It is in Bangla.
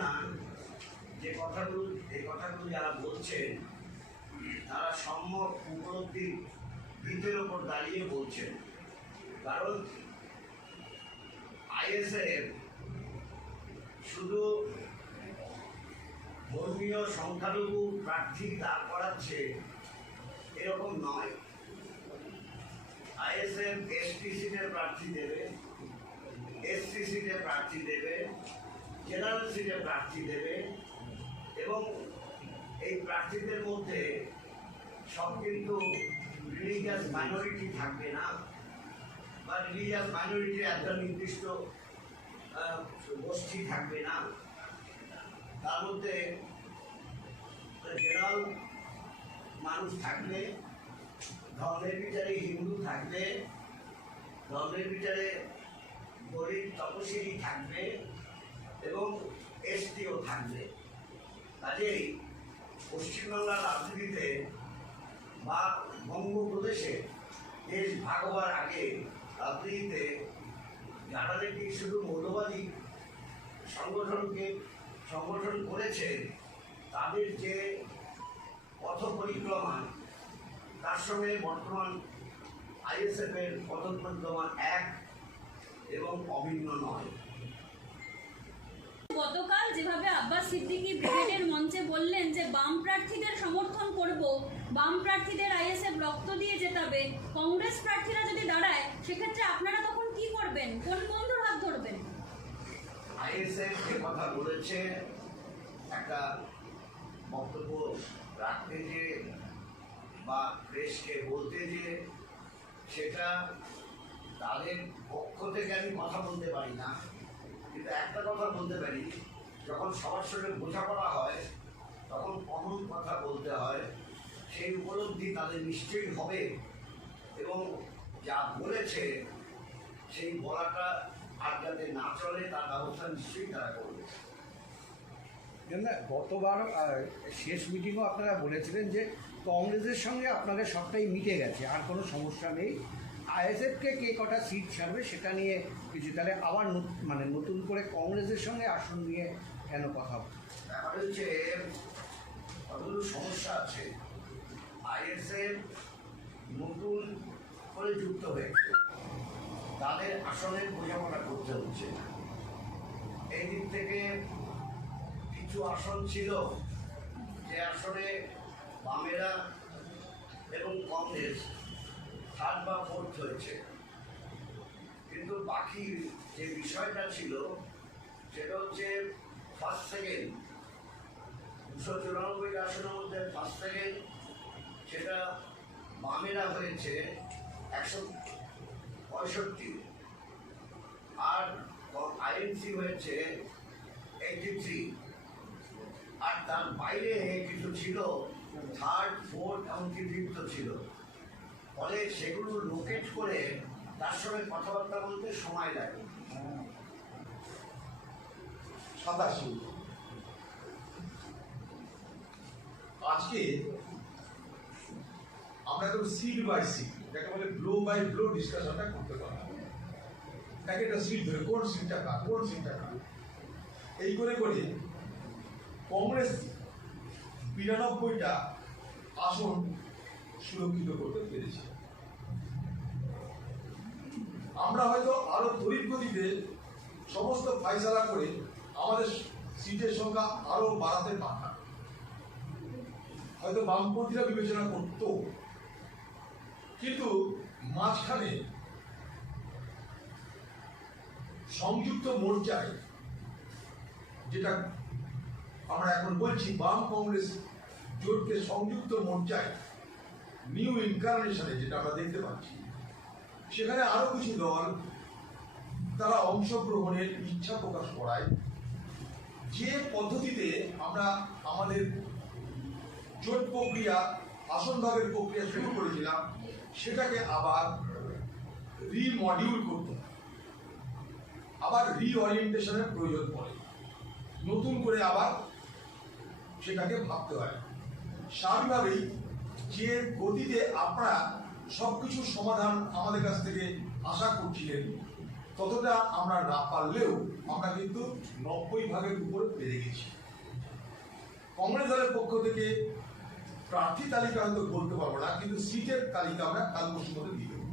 না যে কথাগুলো যারা বলছেন তারা সম্যক উপলব্ধির ভিতের ওপর দাঁড়িয়ে বলছেন। কারণ আইএসএফ শুধু ধর্মীয় সংখ্যালঘু প্রার্থী দাঁড় করাচ্ছে এরকম নয়। আইএসএফ এসটি সিটের প্রার্থী দেবে, এসসি সিটে প্রার্থী দেবে, জেনারেল সিটে প্রার্থী দেবে এবং এই প্রার্থীদের মধ্যে সব কিন্তু রিলিজিয়াস মাইনরিটি থাকবে না, বা রিলিজিয়াস মাইনরিটির একটা নির্দিষ্ট গোষ্ঠী থাকবে না। তার মধ্যে জেনারেল মানুষ থাকবে, ধর্মের বিচারে হিন্দু থাকবে, ধর্মের বিচারে গরিব তপশিলি থাকবে এবং এসটিও থাকবে। কাজেই পশ্চিমবাংলার রাজনীতিতে বা বঙ্গপ্রদেশে দেশ ভাগ হওয়ার আগে রাজনীতিতে যারা নাকি শুধু মৌলবাদী সংগঠন করেছে তাদের যে পথ পরিক্রমা তার সঙ্গে বর্তমান আইএসএফের পথ পরিক্রমা এক এবং অভিন্ন নয়। গতকাল যেভাবে আব্বাস সিদ্দিকী ব্রিগেডের মঞ্চে বললেন যে বাম প্রার্থীদের সমর্থন করব, বাম প্রার্থীদের আইএসএফ রক্ত দিয়ে জেতাবে, কংগ্রেস প্রার্থীরা যদি দাঁড়ায় সেক্ষেত্রে আপনারা তখন কি করবেন, কোন বন্ধুর হাত ধরবেন? আইএসএফ যে কথা বলেছে, একটা বক্তব্য রাখতে যে বা প্রেসকে বলতে যে, সেটা তাদের পক্ষ থেকে আমি কথা বলতে পারি না, কিন্তু একটা কথা বলতে পারি, যখন সবার সঙ্গে বোঝাপড়া হয় তখন কমন কথা বলতে হয়। সেই উপলব্ধি তাদের নিশ্চয়ই হবে এবং যা বলেছে সেই বলাটা আর যাতে না চলে তার ব্যবস্থা নিশ্চয়ই তারা করবে। গতবার শেষ মিটিংও আপনারা বলেছিলেন যে কংগ্রেসের সঙ্গে আপনাদের সবটাই মিটে গেছে, আর কোনো সমস্যা নেই, আইএসএফকে কে কটা সিট ছাড়বে সেটা নিয়ে কিছু, তাহলে আবার নতুন করে কংগ্রেসের সঙ্গে আসন নিয়ে কেন কথা? ব্যাপার হচ্ছে কতগুলো সমস্যা আছে। আইএসএফ নতুন করে যুক্ত হয়েছে, তাদের আসনের বোঝাপড়া করতে হচ্ছে। এই দিক থেকে কিছু আসন ছিল যে আসনে বামেরা এবং কংগ্রেস থার্ড বা ফোর্থ হয়েছে, কিন্তু বাকি যে বিষয়টা ছিল সেটা হচ্ছে ফার্স্ট সেকেন্ড, 294 আসনের মধ্যে ফার্স্ট সেকেন্ড সেটা বামেরা হয়েছে 165 আর আইএনসি হয়েছে 83, আর তার বাইরে কিছু ছিল থার্ড, ফোর্থ এমনকি ফিফথ ছিল। ফলে সেগুলো লোকেট করে তার সঙ্গে কথাবার্তা বলতে সময় লাগে। 87 আজকে আমরা একদম সিট বাই সিট, যাকে বলে ব্লো বাই ব্লো ডিসকাশনটা করতে পারবো। এক একটা সিট ধরে কোন সিটটা কার, কোন সিটটা কার, এই করে করে কংগ্রেস 92টা আসন সুরক্ষিত করতে পেরেছে। আমরা হয়তো আরো তড়িৎ গতিতে সমস্ত ফাইসালা করে আমাদের সিটের সংখ্যা আরো বাড়াতে পারতাম, হয়তো বামপন্থীরা বিবেচনা করত, কিন্তু মাঝখানে সংযুক্ত মোর্চায়, যেটা আমরা এখন বলছি বাম কংগ্রেস জোটকে সংযুক্ত মোর্চায় নিউ ইনকারনেশনে যেটা আমরা দেখতে পাচ্ছি, সেখানে আরো কিছু দল তারা অংশগ্রহণের ইচ্ছা প্রকাশ করায় যে পদ্ধতিতে আমরা আমাদের জোট প্রক্রিয়া, আসন ভাগের প্রক্রিয়া শুরু করেছিলাম, সেটাকে আবার রিমডিউল করতে হয়, আবার রিওরিয়েন্টেশনের প্রয়োজন পড়ে, নতুন করে আবার সেটাকে ভাবতে হয়। স্বাভাবিকভাবেই যে গতিতে আপনারা সবকিছু সমাধান আমাদের কাছ থেকে আশা করছিলেন, ততটা আমরা না পারলেও আমরা কিন্তু 90 ভাগের উপরে পেরে গেছি। কংগ্রেস দলের পক্ষ থেকে প্রার্থী তালিকা হয়তো বলতে পারবো না, কিন্তু সিটের তালিকা আমরা কাল পরশুর মধ্যে দিয়ে দেবো।